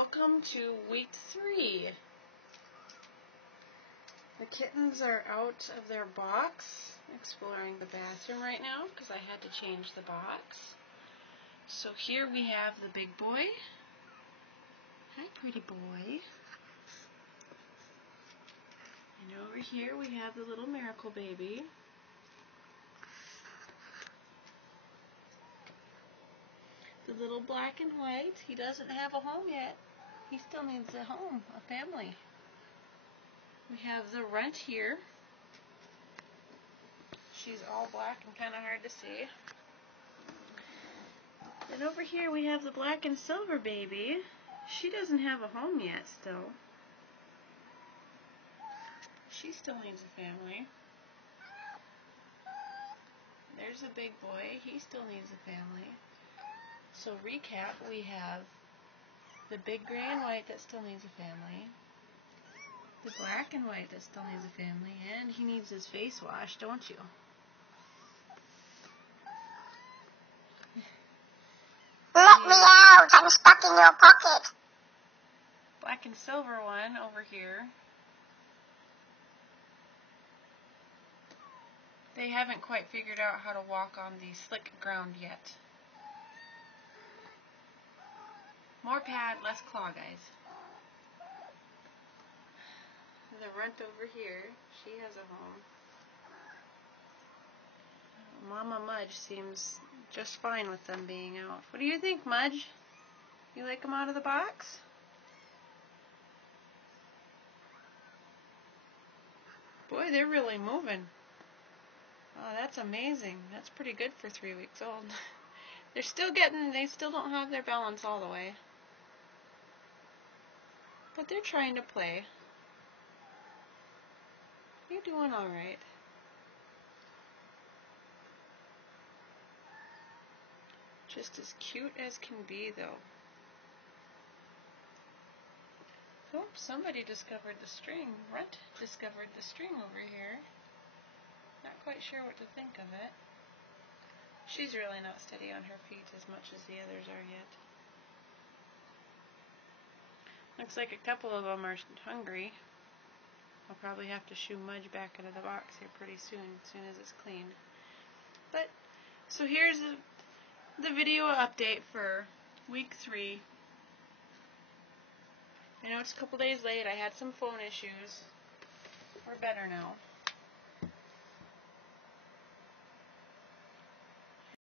welcome to week 3. The kittens are out of their box, exploring the bathroom right now because I had to change the box. So here we have the big boy. Hi, pretty boy. And over here we have the little miracle baby. The little black and white, he doesn't have a home yet. He still needs a home, a family. We have the runt here. She's all black and kind of hard to see. Then over here we have the black and silver baby. She doesn't have a home yet still. She still needs a family. There's the big boy. He still needs a family. So recap, we have the big gray and white that still needs a family, the black and white that still needs a family, and he needs his face washed, don't you? Let me out, I'm stuck in your pocket. Black and silver one over here. They haven't quite figured out how to walk on the slick ground yet. More pad, less claw, guys. The runt over here, she has a home. Mama Mudge seems just fine with them being out. What do you think, Mudge? You like them out of the box? Boy, they're really moving. Oh, that's amazing. That's pretty good for 3 weeks old. They still don't have their balance all the way. But they're trying to play. You're doing alright. Just as cute as can be, though. Oh, somebody discovered the string. Runt discovered the string over here. Not quite sure what to think of it. She's really not steady on her feet as much as the others are yet. Looks like a couple of them are hungry. I'll probably have to shoo Mudge back into the box here pretty soon as it's cleaned. But, so here's the video update for week 3. I know it's a couple days late. I had some phone issues. We're better now.